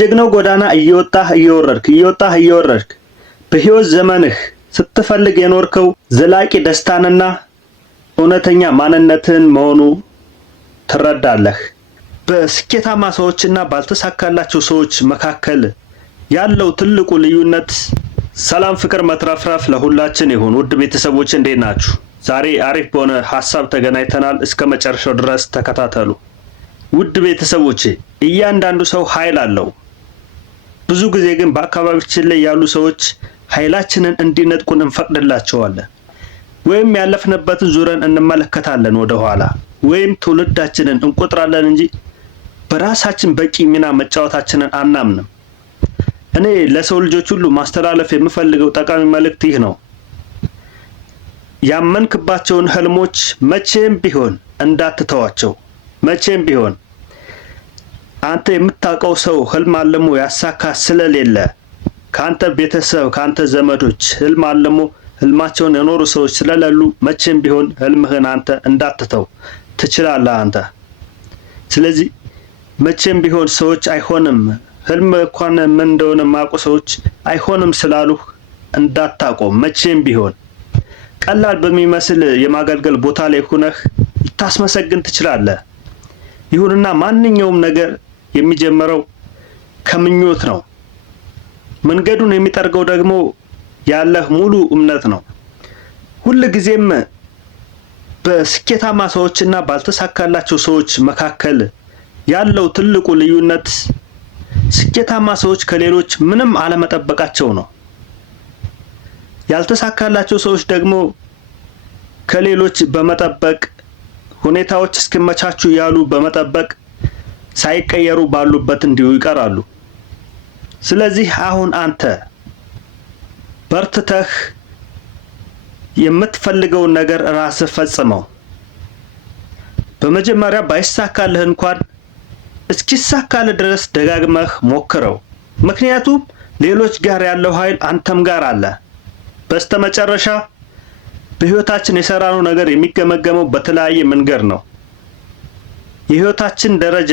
ጀግናው ጎዳና እየወጣህ በህይወት ዘመንህ ስትፈልግ የኖርከው ዘላቂ ደስታንና እውነተኛ ማንነትን መሆኑ ትረዳለህ። በስኬታማ ሰዎችና ባልተሳካላቸው ሰዎች መካከል ያለው ትልቁ ልዩነት ሰላም፣ ፍቅር፣ መትረፍረፍ ለሁላችን ይሁን። ውድ ቤተሰቦች እንዴት ናችሁ? ዛሬ አሪፍ በሆነ ሐሳብ ተገናኝተናል። እስከ መጨረሻው ድረስ ተከታተሉ። ውድ ቤተሰቦቼ እያንዳንዱ ሰው ኃይል አለው። ብዙ ጊዜ ግን በአካባቢያችን ላይ ያሉ ሰዎች ኃይላችንን እንዲነጥቁን እንፈቅድላቸዋለን። ወይም ያለፍንበትን ዙረን እንመለከታለን ወደ ኋላ፣ ወይም ትውልዳችንን እንቆጥራለን እንጂ በራሳችን በቂ ሚና መጫወታችንን አናምንም። እኔ ለሰው ልጆች ሁሉ ማስተላለፍ የምፈልገው ጠቃሚ መልእክት ይህ ነው። ያመንክባቸውን ህልሞች መቼም ቢሆን እንዳትተዋቸው። መቼም ቢሆን አንተ የምታውቀው ሰው ህልም አልሞ ያሳካ ስለሌለ፣ ካንተ ቤተሰብ ካንተ ዘመዶች ህልም አልሞ ህልማቸውን የኖሩ ሰዎች ስለሌሉ መቼም ቢሆን ህልምህን አንተ እንዳትተው ትችላለህ አንተ። ስለዚህ መቼም ቢሆን ሰዎች አይሆንም ህልም እንኳን ምን እንደሆነ ማቁ ሰዎች አይሆንም ስላሉ እንዳታቆም። መቼም ቢሆን ቀላል በሚመስል የማገልገል ቦታ ላይ ሆነህ ልታስመሰግን ትችላለህ። ይሁንና ማንኛውም ነገር የሚጀምረው ከምኞት ነው። መንገዱን የሚጠርገው ደግሞ ያለህ ሙሉ እምነት ነው። ሁል ጊዜም በስኬታማ ሰዎችና ባልተሳካላቸው ሰዎች መካከል ያለው ትልቁ ልዩነት ስኬታማ ሰዎች ከሌሎች ምንም አለመጠበቃቸው ነው። ያልተሳካላቸው ሰዎች ደግሞ ከሌሎች በመጠበቅ ሁኔታዎች እስኪመቻቹ ያሉ በመጠበቅ ሳይቀየሩ ባሉበት እንዲሁ ይቀራሉ። ስለዚህ አሁን አንተ በርትተህ የምትፈልገውን ነገር ራስህ ፈጽመው። በመጀመሪያ ባይሳካልህ እንኳን እስኪሳካልህ ድረስ ደጋግመህ ሞክረው። ምክንያቱም ሌሎች ጋር ያለው ኃይል አንተም ጋር አለ። በስተመጨረሻ በህይወታችን የሰራነው ነገር የሚገመገመው በተለያየ መንገድ ነው። የህይወታችን ደረጃ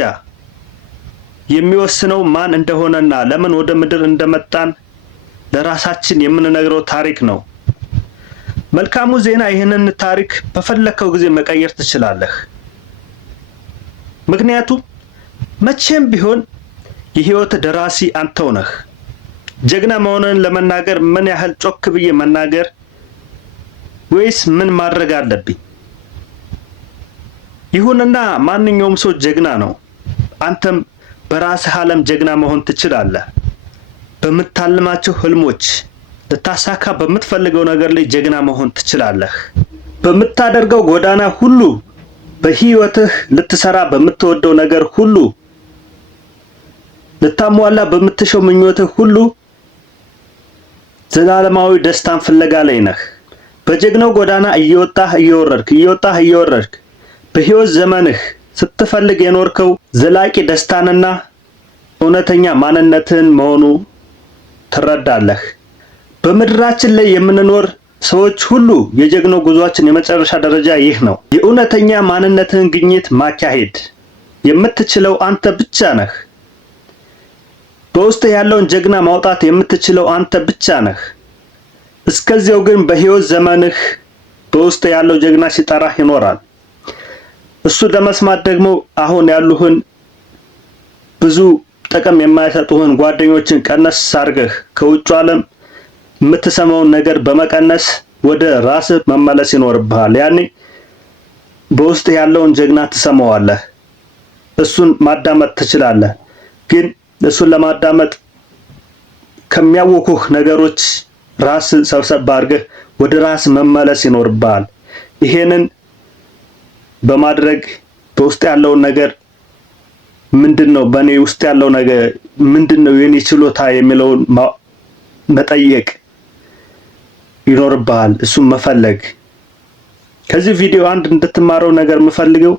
የሚወስነው ማን እንደሆነና ለምን ወደ ምድር እንደመጣን ለራሳችን የምንነግረው ታሪክ ነው። መልካሙ ዜና ይህንን ታሪክ በፈለከው ጊዜ መቀየር ትችላለህ። ምክንያቱም መቼም ቢሆን የህይወት ደራሲ አንተው ነህ። ጀግና መሆንን ለመናገር ምን ያህል ጮክ ብዬ መናገር ወይስ ምን ማድረግ አለብኝ? ይሁንና ማንኛውም ሰው ጀግና ነው። አንተም በራስህ ዓለም ጀግና መሆን ትችላለህ። በምታልማቸው ህልሞች ልታሳካ በምትፈልገው ነገር ላይ ጀግና መሆን ትችላለህ። በምታደርገው ጎዳና ሁሉ፣ በህይወትህ ልትሰራ በምትወደው ነገር ሁሉ፣ ልታሟላ በምትሸው ምኞትህ ሁሉ ዘላለማዊ ደስታን ፍለጋ ላይ ነህ። በጀግናው ጎዳና እየወጣህ በህይወት ዘመንህ ስትፈልግ የኖርከው ዘላቂ ደስታንና እውነተኛ ማንነትን መሆኑ ትረዳለህ። በምድራችን ላይ የምንኖር ሰዎች ሁሉ የጀግናው ጉዟችን የመጨረሻ ደረጃ ይህ ነው። የእውነተኛ ማንነትህን ግኝት ማካሄድ የምትችለው አንተ ብቻ ነህ። በውስጥ ያለውን ጀግና ማውጣት የምትችለው አንተ ብቻ ነህ። እስከዚያው ግን በህይወት ዘመንህ በውስጥ ያለው ጀግና ሲጠራህ ይኖራል። እሱ ለመስማት ደግሞ አሁን ያሉህን ብዙ ጥቅም የማይሰጡህን ጓደኞችን ቀነስ አድርገህ ከውጭ ዓለም የምትሰማውን ነገር በመቀነስ ወደ ራስህ መመለስ ይኖርብሃል። ያኔ በውስጥ ያለውን ጀግና ትሰማዋለህ። እሱን ማዳመጥ ትችላለህ። ግን እሱን ለማዳመጥ ከሚያውኩህ ነገሮች ራስን ሰብሰብ አድርገህ ወደ ራስ መመለስ ይኖርብሃል። ይሄንን በማድረግ በውስጥ ያለውን ነገር ምንድነው፣ በኔ ውስጥ ያለው ነገር ምንድነው፣ የኔ ችሎታ የሚለውን መጠየቅ ይኖርብሃል። እሱን መፈለግ። ከዚህ ቪዲዮ አንድ እንድትማረው ነገር የምፈልገው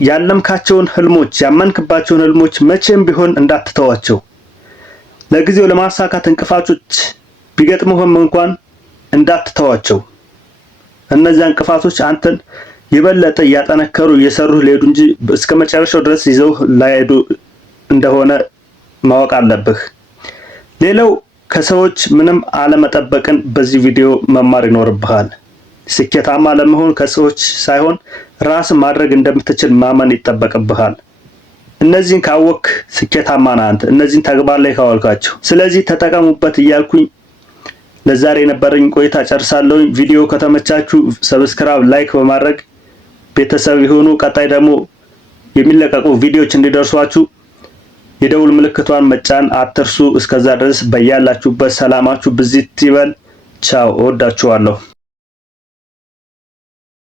ያለምካቸውን ህልሞች መቼም ቢሆን እንዳትተዋቸው። ለጊዜው ለማሳካት እንቅፋቶች ቢገጥሙህም እንኳን እንዳትተዋቸው። እነዚያ እንቅፋቶች አንተን የበለጠ እያጠነከሩ እየሰሩ ሊሄዱ እንጂ እስከ መጨረሻው ድረስ ይዘው ላይሄዱ እንደሆነ ማወቅ አለብህ። ሌላው ከሰዎች ምንም አለመጠበቅን በዚህ ቪዲዮ መማር ይኖርብሃል። ስኬታማ ለመሆን ከሰዎች ሳይሆን ራስ ማድረግ እንደምትችል ማመን ይጠበቅብሃል። እነዚህን ካወክ ስኬታማ ነህ አንተ። እነዚህን ተግባር ላይ ካወልካቸው። ስለዚህ ተጠቀሙበት እያልኩኝ ለዛሬ የነበረኝ ቆይታ ጨርሳለሁ። ቪዲዮ ከተመቻችሁ ሰብስክራይብ፣ ላይክ በማድረግ ቤተሰብ ይሁኑ። ቀጣይ ደግሞ የሚለቀቁ ቪዲዮዎች እንዲደርሷችሁ የደውል ምልክቷን መጫን አትርሱ። እስከዛ ድረስ በያላችሁበት ሰላማችሁ ብዝት ይበል። ቻው፣ እወዳችኋለሁ።